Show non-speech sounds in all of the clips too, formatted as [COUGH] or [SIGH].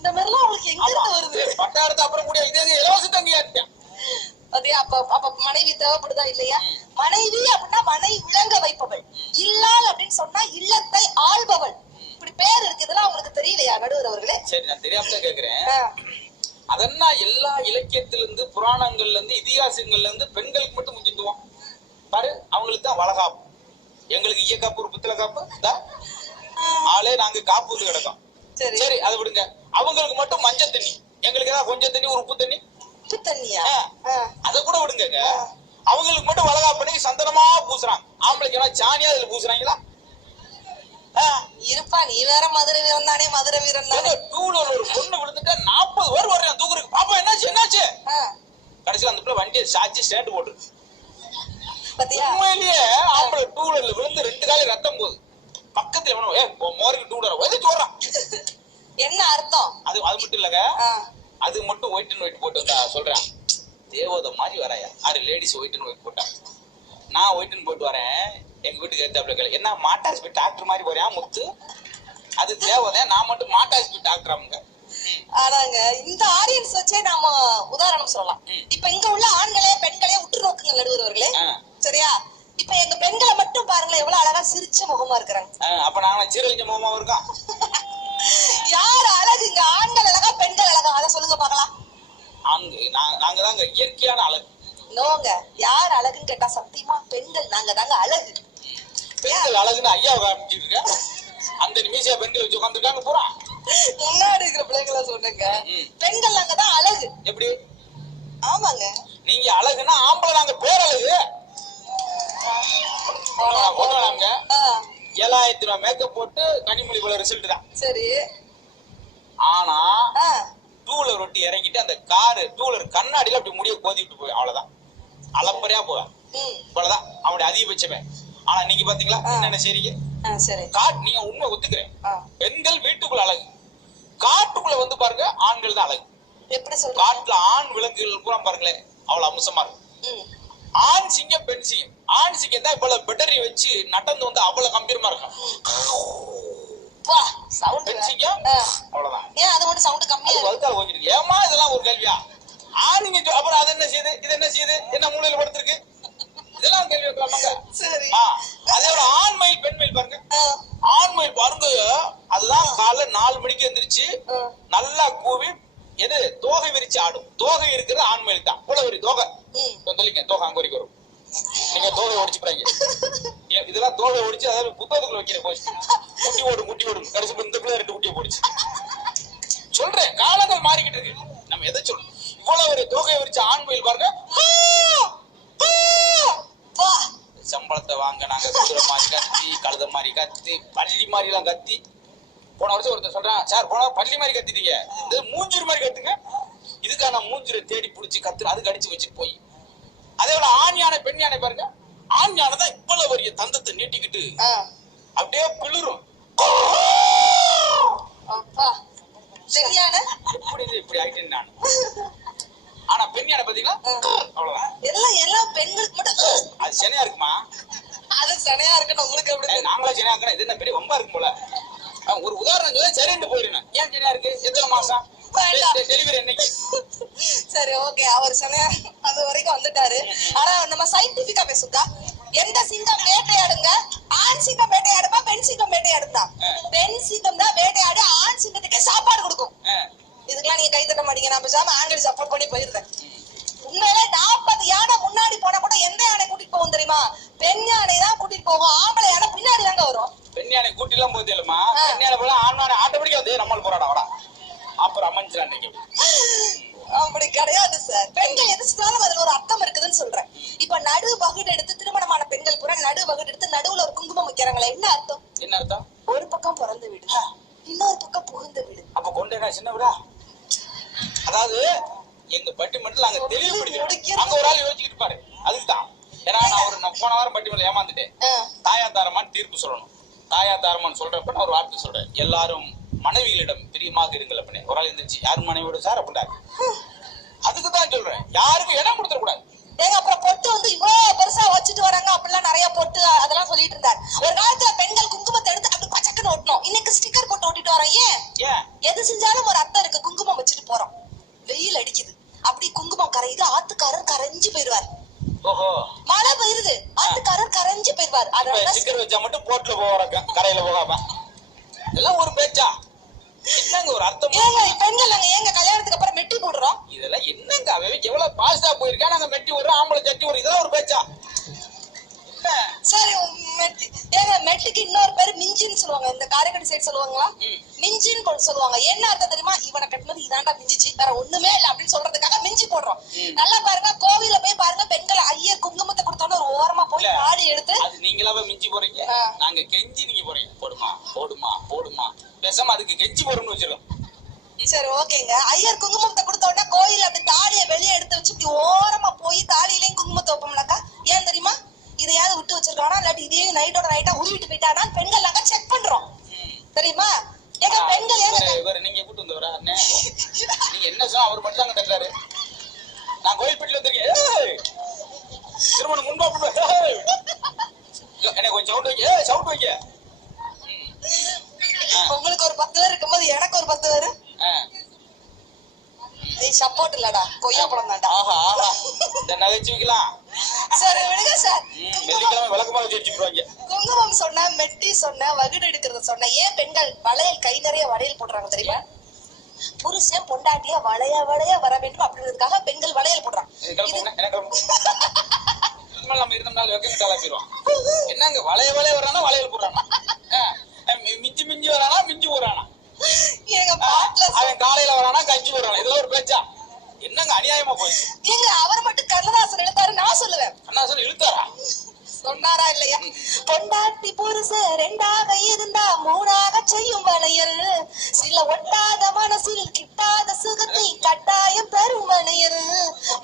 இந்த மாதிரிலாம் உங்களுக்கு எங்க. இருந்து வருது? பட்டாரத்து அப்புறம் கூடிய இது இலவச தங்கியா இருக்கேன் அதே அப்ப அப்ப மனைவி தேவைப்படுதா இல்லையா? மனைவி அப்படின்னா மனை விளங்க வைப்பவள். இல்லாள் அப்படின்னு சொன்னா இல்லத்தை ஆள்பவள். இப்படி பேர் இருக்கு இதெல்லாம் உங்களுக்கு தெரியலையா நடுவர் அவர்களே? சரி நான் தெரியாம தான் கேக்குறேன். அதெல்லாம் எல்லா இலக்கியத்துல இருந்து புராணங்கள்ல இருந்து இதிகாசங்கள்ல இருந்து பெண்களுக்கு மட்டும் முக்கியத்துவம். பாரு அவங்களுக்கு தான் வளகாப்பு. எங்களுக்கு ஈய காப்பு ஒரு புத்தல காப்பு. ஆளே நாங்க காப்பு கிடக்கோம். சரி. சரி அதை விடுங்க. அவங்களுக்கு மட்டும் மஞ்சள் தண்ணி. எங்களுக்கு ஏதாவது கொஞ்சம் தண்ணி ஒரு உப்பு தண்ணி? உப்பு தண்ணியா? அதை கூட விடுங்க அவங்களுக்கு மட்டும் வளகாப்பு பண்ணி சந்தனமா பூசுறாங்க. ஆம்பளைக்கு எல்லாம் சாணியா அதுல பூசுறாங்களா. இருப்பா நீ வேற மதுரை வீரன் தானே மதுரை வீரன் தானே. ஏங்க, டூ வீலர்ல ஒரு பொண்ணு விழுந்துட்டா நாற்பது பேர் வர்றேன் தூக்குறதுக்கு. பாப்பா என்னாச்சு என்னாச்சு? கடைசியில அந்த பிள்ளை வண்டியை சாச்சி ஸ்டாண்ட் போட்டு உண்மையிலேயே ஆம்பளை டூ வீலர்ல விழுந்து ரெண்டு காலையும் ரத்தம் போகுது. பக்கத்துல எவனோ ஏ மோருக்கு டூ வீலர் எதுக்கு வர்றான் என்ன அர்த்தம் அது அது மட்டும் இல்லங்க. அது மட்டும் ஒயிட் அண்ட் ஒயிட் போட்டு வந்தா சொல்றேன். தேவதை மாதிரி வராயா? ஆறு லேடிஸ் ஒயிட் அண்ட் ஒயிட் போட்டாங்க நான் ஒயிட் அண்ட் போட்டு வரேன். எங்க வீட்டுக்கு எடுத்தாப்புல கேளு. என்ன மாட்டாஸ்பி டாக்டர் மாதிரி போறியா முத்து? அது தேவதை நான் மட்டும் மாட்டாஸ்பி டாக்டர் அவங்க ஆனாங்க இந்த ஆடியன்ஸ் வச்சே நாம உதாரணம் சொல்லலாம். இப்ப இங்க உள்ள ஆண்களே பெண்களே உற்று நோக்குங்க நடுவர் அவர்களே ஆ. சரியா? இப்ப எங்க பெண்களை மட்டும் பாருங்களேன் எவ்வளவு அழகா சிரிச்ச முகமா இருக்கிறாங்க. அப்ப நாங்க சீரழிஞ்ச முகமா இருக்கோம் [LAUGHS] யார் அழகுங்க ஆண்கள் அழகா பெண்கள் அழகா? அதை சொல்லுங்க பார்க்கலாம். அங்க நாங்க நாங்க தாங்க இயற்கையான அழகு. நோங்க யார் அழகுன்னு கேட்டா சத்தியமா பெண்கள் நாங்க தாங்க அழகு. பெண்கள் அழகுன்னு ஐயா காமிச்சிட்டு இருக்க அந்த நிமிஷம் பெண்கள் வச்சு உட்காந்துருக்காங்க பூரா. முன்னாடி இருக்கிற பிள்ளைங்கள சொன்னேங்க. பெண்கள் நாங்க தான் அழகு. எப்படி? ஆமாங்க. நீங்க அழகுன்னா ஆம்பளை நாங்க பேரழகு. ஆ, ஏழாயிரத்தி ரூபாய் மேக்கப் போட்டு கனிமொழி போல ரிசல்ட் தான். சரி. ஆனா டூலர் ஒட்டி இறங்கிட்டு அந்த காரு டூலர் கண்ணாடியில அப்படி முடிய கோதி விட்டு போய் அவ்வளவுதான். அலப்பறையா போவேன். இவ்வளவுதான் அவனுடைய அதிகபட்சமே. ஆனா நீங்க பாத்தீங்களா? என்னென்ன சரிங்க காட் நீங்க உண்மை ஒத்துக்கிறேன். பெண்கள் வீட்டுக்குள்ள அழகு. காட்டுக்குள்ள வந்து பாருங்க ஆண்கள் தான் அழகு. எப்படி காட்டுல ஆண் விலங்குகள் பூரா பாருங்களேன். அவ்வளவு அம்சமா இருக்கும். ஆண் சிங்கம் பெண் சிங்கம். ஆண் சிங்கம் தான் இவ்வளவு பெட்டரி வச்சு நடந்து வந்து அவ்வளவு கம்பீரமா இருக்கும் பெண் சிங்கம்? அவ்வளவுதான். ஏன் அது மட்டும் சவுண்ட் கம்மியா வகுத்தால் கொஞ்சம் ஏமா இதெல்லாம் ஒரு கேள்வியா? ஆணுங்க அப்புறம் அது என்ன செய்யுது? இது என்ன செய்யுது? என்ன மூலையில படுத்திருக்கு? இதெல்லாம் கேள்வி வைக்கலாமாங்க சரி. அதே ஒரு ஆண் மயில் பெண் மயில் பாருங்க. ஆண் மயில் பாருங்க அதுதான் காலைல நாலு மணிக்கு எந்திரிச்சு நல்லா கூவி எது? தோகை விரிச்சு ஆடும். தோகை இருக்கிறது ஆண் மயில் தான் புலவரி தோகை. ம். சொல்லிங்க தோகை அங்கோரிக்கு வரும். நீங்க தோகை ஒடிச்சு ஏன் இதெல்லாம் தோகை ஒடிச்சு அதாவது புத்தகத்துக்குள்ள வைக்கிற போச்சு. குட்டி ஓடும் குட்டி ஓடும். கடைசி இந்த பிள்ளை ரெண்டு குட்டியை போடுச்சு. சொல்றேன் காலங்கள் மாறிக்கிட்டு இருக்கு. நம்ம எதை சொல்றோம் இவ்வளவு ஒரு தோகையை விரிச்ச ஆண் மயில் பாருங்க. சம்பளத்தை வாங்க நாங்க குதிரை மாதிரி கத்தி கழுத மாதிரி கத்தி பள்ளி மாதிரி எல்லாம் கத்தி. போன வருஷம் ஒருத்தர் சொல்றான் சார் போன பள்ளி மாதிரி கத்திட்டீங்க. இது மூஞ்சூர் மாதிரி கத்துங்க. இதுக்கான நான் மூஞ்சூரை தேடி பிடிச்சி கத்து அதுக்கு அடிச்சு வச்சுட்டு போய். அதே போல ஆண் யானை பெண் யானை பாருங்க. ஆண் யானை தான் இவ்வளவு பெரிய தந்தத்தை நீட்டிக்கிட்டு அப்படியே அப்பா. சரியான இப்படி இப்படி ஆயிட்டேன் நான். ஆனா பெண் யானை பாத்தீங்களா? அவ்வளவுதான். எல்லாம் எல்லாம் பெண்களுக்கு மட்டும். அது சென்னையா இருக்குமா? அது சனையா இருக்கணும் உங்களுக்கு எப்படி நாங்களா சென்னையா இருக்கிறோம் இது என்ன பெரிய வம்பா இருக்கும் போல? ஒரு உதாரணம் சொல்ல சரின்னு ஏன் சென்னையா இருக்கு? எத்தனை மாசம். டெலிவரி என்னைக்கு சரி ஓகே அவர் சொன்ன அது வரைக்கும் வந்துட்டாரு. ஆனா நம்ம சயின்டிபிக்கா பேசுதா? எந்த சிங்கம் வேட்டையாடுங்க? ஆண் சிங்கம் வேட்டையாடுமா பெண் சிங்கம் வேட்டையாடுதான் பெண் சிங்கம் தான் வேட்டையாடி ஆண் சிங்கத்துக்கு சாப்பாடு கொடுக்கும் அஹ், இதுக்கெல்லாம் நீங்க கை தட்ட மாட்டீங்க நான் பேசாம ஆண்கள் சப்போர்ட் பண்ணி போயிருந்தேன் உண்மையிலே நாற்பது யானை முன்னாடி போனா கூட எந்த யானை கூட்டிட்டு போகும் தெரியுமா பெண் யானை தான் கூட்டிட்டு போகும் ஆம்பளை யானை பின்னாடி தாங்க வரும் பெண் யானை கூட்டி எல்லாம் போகுது இல்லம்மா ஆ. பெண் யானை போல ஆண் யானை ஆட்டோமேட்டிக்கா வந்து நம்மள போராட வாடா அப்புறம் அமைஞ்சிடலாம் நீங்க அப்படி கிடையாது சார் பெண்கள் எது அதுல ஒரு அர்த்தம் இருக்குதுன்னு சொல்றேன். இப்ப நடு வகுடு எடுத்து திருமணமான பெண்கள் பூரா நடு வகுடு எடுத்து நடுவுல ஒரு குங்குமம் வைக்கிறாங்களே என்ன அர்த்தம்? என்ன அர்த்தம்? ஒரு பக்கம் பிறந்த வீடு. இன்னொரு பக்கம் புகுந்த வீடு. அப்ப கொண்டேனா சின்ன விடா அதாவது எங்க பட்டிமன்றத்துல நாங்க தெளிவுபடுத்திக்கிறோம் அங்க ஒரு ஆள் யோசிச்சுக்கிட்டு பாரு. அதுக்கு தான் ஏன்னா நான் ஒரு நான் போன வாரம் பட்டிமன்றம் ஏமாந்துட்டேன். தாயா தாரமான்னு தீர்ப்பு சொல்லணும். தாயா தாரமான்னு சொல்றப்ப நான் ஒரு வார்த்தை சொல்றேன். எல்லாரும் மனைவிகளிடம் பிரியமாக இருங்கள் அப்படின்னு ஒரு ஆள் இருந்துச்சு யார் மனைவியோட சார் அப்படின்றாரு. அதுக்கு தான் சொல்றேன். யாருக்கும் இடம் கொடுத்துட ஏங்க அப்புறம் பொட்டு வந்து இவ்வளவு பெருசா வச்சுட்டு வராங்க. அப்படிலாம் நிறைய பொட்டு அதெல்லாம் சொல்லிட்டு இருந்தார். ஒரு காலத்துல பெண்கள் குங்குமத்தை எடுத்து அப்படி பச்சக்குன்னு ஒட்டணும். இன்னைக்கு ஸ்டிக்கர் போட்டு ஒட்டிட்டு வரோம். ஏன்? எது செஞ்சாலும் ஒரு அர்த்தம் இருக்கு குங்குமம் வச்சுட்டு போறோம். வெயில் அடிக்குது. அப்படி குங்குமம் கரையுது ஆத்துக்காரர் கரைஞ்சு போயிருவார் மழை பெய்யுது ஆத்துக்காரர் கரைஞ்சு போயிருவார் அதனால ஸ்டிக்கர் வச்சா மட்டும் போட்டுல போறாங்க கரையில போகாம. இதெல்லாம் ஒரு பேச்சா? என்னங்க ஒரு அர்த்தம்? ஏங்க பெண்கள் ஏங்க எவ்வளவு பாஸ்டா போயிருக்கா நாங்க மெட்டி விடுறோம் ஆம்பளை சட்டி விடுறோம் இதெல்லாம் ஒரு பேச்சா? சரி ஏங்க மெட்டிக்கு இன்னொரு பேரு மிஞ்சின்னு சொல்லுவாங்க. இந்த காரைக்குடி சைடு சொல்லுவாங்களா. மிஞ்சின்னு போட்டு சொல்லுவாங்க. என்ன அர்த்தம் தெரியுமா? இவனை கட்டினது இதாண்டா மிஞ்சிச்சு. வேற ஒண்ணுமே இல்ல அப்படின்னு சொல்றதுக்காக மிஞ்சி போடுறோம். நல்லா பாருங்க கோவில்ல போய் பாருங்க பெண்கள் ஐயர் குங்குமத்தை கொடுத்தோன்னு ஒரு ஓரமா போய். தாடி எடுத்து அது நீங்களாவே மிஞ்சி போறீங்க. நாங்க கெஞ்சி நீங்க போறீங்க. போடுமா போடுமா போடுமா. பேசாம அதுக்கு கெஞ்சி போறோம்னு வச்சிருக்கோம். சரி ஓகேங்க. ஐயர் குங்குமத்தை கொடுத்த உடனே கோயில்ல அப்படி தாலியை வெளியே எடுத்து வச்சு இப்படி ஓரமா போய் தாலியிலையும் குங்குமத்தை வைப்போம்னாக்கா ஏன் தெரியுமா? இதையாவது விட்டு வச்சிருக்கானா இல்லாட்டி இதையும் நைட்டோட நைட்டா உருவிட்டு போயிட்டானா பெண்கள் நாங்க செக் பண்றோம். தெரியுமா? ஏங்க பெண்கள் ஏங்க இவரு- நீங்க கூட்டு வந்தவரா? அண்ணே நீங்க என்ன சொன்னா அவர் மட்டும் தாங்க தட்டுறாரு. நான் கோயில்பேட்டில வந்திருக்கேன். ஏய்! திருமணம் முன்பா! எனக்கு கொஞ்சம் சவுண்ட் வைக்க சவுண்ட் வைக்க ம். ஆ, உங்களுக்கு ஒரு பத்து பேர் இருக்கும்போது எனக்கு ஒரு பத்து பேர் ஆ. நீ சப்போர்ட் இல்லடா. கொய்யா பழம் தான்டா. ஆஹா ஆஹா. இந்த நகைச்சுவைக்கலாம் சரி விடுங்க சார். வெள்ளிக்கிழமை விளக்கமாக வச்சு வச்சுருவாங்க குங்குமம் சொன்ன மெட்டி சொன்ன வகுடு எடுக்கிறத சொன்ன ஏன் பெண்கள் வளையல் கை நிறைய வளையல் போடுறாங்க தெரியுமா? புருஷன் பொண்டாட்டிய வளைய வளைய வர வேண்டும் அப்படின்றதுக்காக பெண்கள் வளையல் போடுறாங்க. நம்ம இருந்தோம்னாலும் வெக்கம் கிட்ட போயிடுவான். என்னங்க வளைய வளைய வரானா வளையல் போடுறானா? மிஞ்சி மிஞ்சி வரானா மிஞ்சி அவன் காலையில வரானா கஞ்சி போறானா இதெல்லாம் ஒரு பேச்சா? என்னங்க அநியாயமா போயிடுச்சு ஏங்க அவர் மட்டும் கண்ணதாசன் எழுத்தாரு நான் சொல்லுவேன். இழுத்தாரா? சொன்னாரா இல்லையா? பொண்டாட்டி புருஷன் ரெண்டாக இருந்தா மூணாக செய்யும் வளையல். சில ஒட்டாத மனசில் கிட்டாத சுகத்தை கட்டாயம் தரும் வளையல்.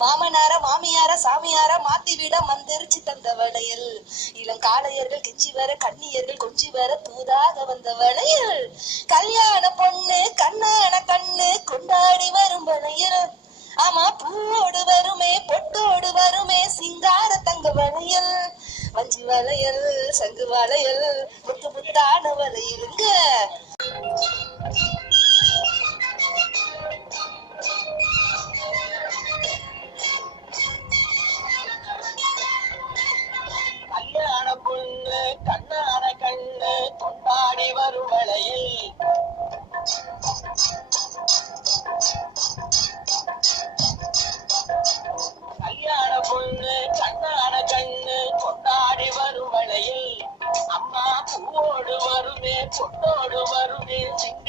மாமனார மாமியார சாமியார மாத்தி விட மந்திரிச்சு தந்த வளையல். இளம் காளையர்கள் கெஞ்சி வர கண்ணியர்கள் கொஞ்சி வர தூதாக வந்த வளையல். கல்யாண பொண்ணு வளையல் வஞ்சி வளையல் சங்கு வளையல் முத்து முத்தான வளையலுங்க. அம்மா பூவோடு வருமே பொட்டோடு வருமே சிங்கார